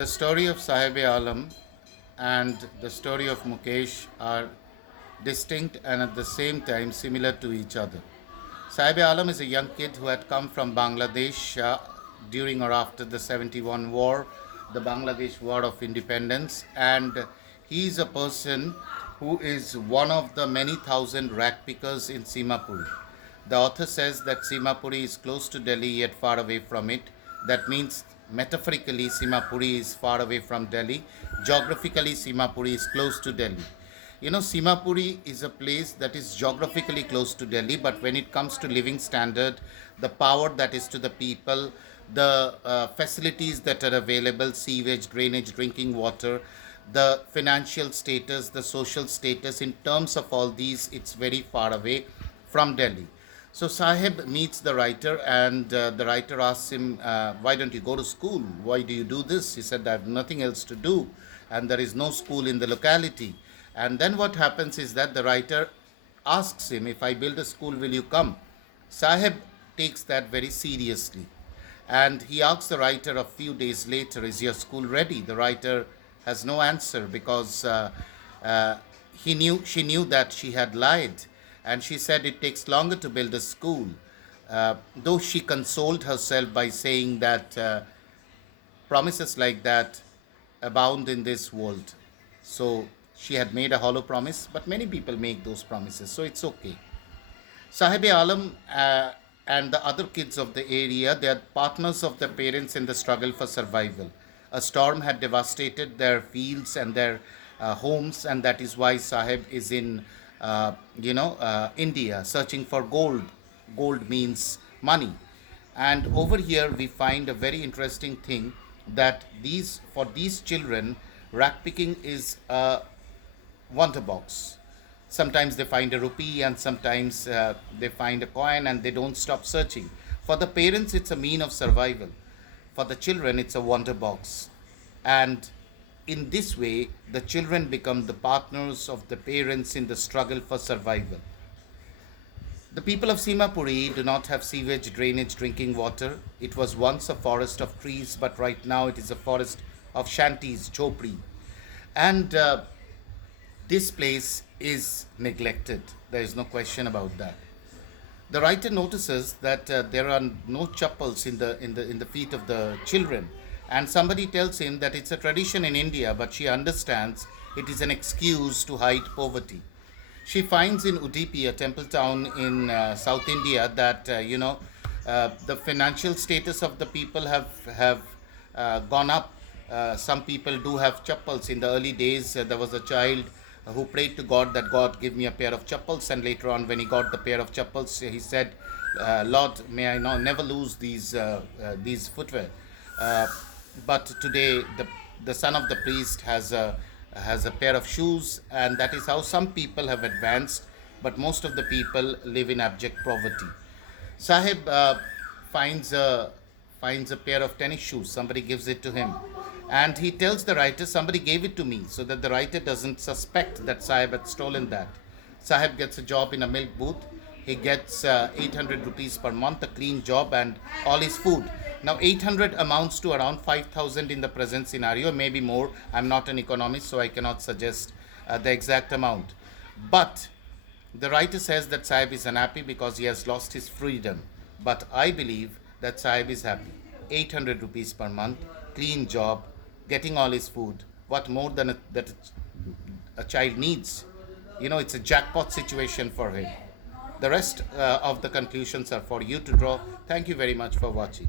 The story of Sahib-e-Alam and the story of Mukesh are distinct and at the same time similar to each other. Sahib-e-Alam is a young kid who had come from Bangladesh during or after the 71 war, the Bangladesh War of Independence, and he is a person who is one of the many thousand rag pickers in Simapuri. The author says that Simapuri is close to Delhi yet far away from it. That means metaphorically Simapuri is far away from Delhi. Geographically Simapuri is close to Delhi. Simapuri is a place that is geographically close to Delhi, but when it comes to living standard, the power that is to the people, the facilities that are available, sewage, drainage, drinking water, the financial status, the social status, in terms of all these, it's very far away from Delhi. So Sahib meets the writer, and the writer asks him, "Why don't you go to school? Why do you do this?" He said, "I have nothing else to do, and there is no school in the locality." And then what happens is that the writer asks him, "If I build a school, will you come?" Sahib takes that very seriously, and he asks the writer a few days later, "Is your school ready?" The writer has no answer because uh, she knew that she had lied, and she said it takes longer to build a school. Though she consoled herself by saying that promises like that abound in this world. So she had made a hollow promise, but many people make those promises, so it's okay. Sahib-e-Alam and the other kids of the area, they are partners of their parents in the struggle for survival. A storm had devastated their fields and their homes, and that is why Sahib is in, India, searching for gold. Gold means money. And over here, we find a very interesting thing that for these children, rag picking is a wonder box. Sometimes they find a rupee, and sometimes they find a coin, and they don't stop searching. For the parents, it's a mean of survival. For the children, it's a wonder box. And in this way, the children become the partners of the parents in the struggle for survival. The people of Simapuri do not have sewage, drainage, drinking water. It was once a forest of trees, but right now it is a forest of shanties, chopri. And this place is neglected. There is no question about that. The writer notices that there are no chappals in the feet of the children, and somebody tells him that it's a tradition in India, but she understands it is an excuse to hide poverty. She finds in Udupi, a temple town in South India, that the financial status of the people have gone up. Some people do have chappals. In the early days, there was a child who prayed to God that God give me a pair of chappals, and later on, when he got the pair of chappals, he said, "Lord, may I never lose these footwear." Uh, but today, the son of the priest has a pair of shoes, and that is how some people have advanced. But most of the people live in abject poverty. Sahib finds a finds a pair of tennis shoes. Somebody gives it to him, and he tells the writer, "Somebody gave it to me," so that the writer doesn't suspect that Sahib had stolen that. Sahib gets a job in a milk booth. He gets 800 rupees per month, a clean job, and all his food. Now, 800 amounts to around 5,000 in the present scenario, maybe more. I'm not an economist, so I cannot suggest the exact amount. But the writer says that Sahib is unhappy because he has lost his freedom. But I believe that Sahib is happy. 800 rupees per month, clean job, getting all his food. What more than a child needs? It's a jackpot situation for him. The rest of the conclusions are for you to draw. Thank you very much for watching.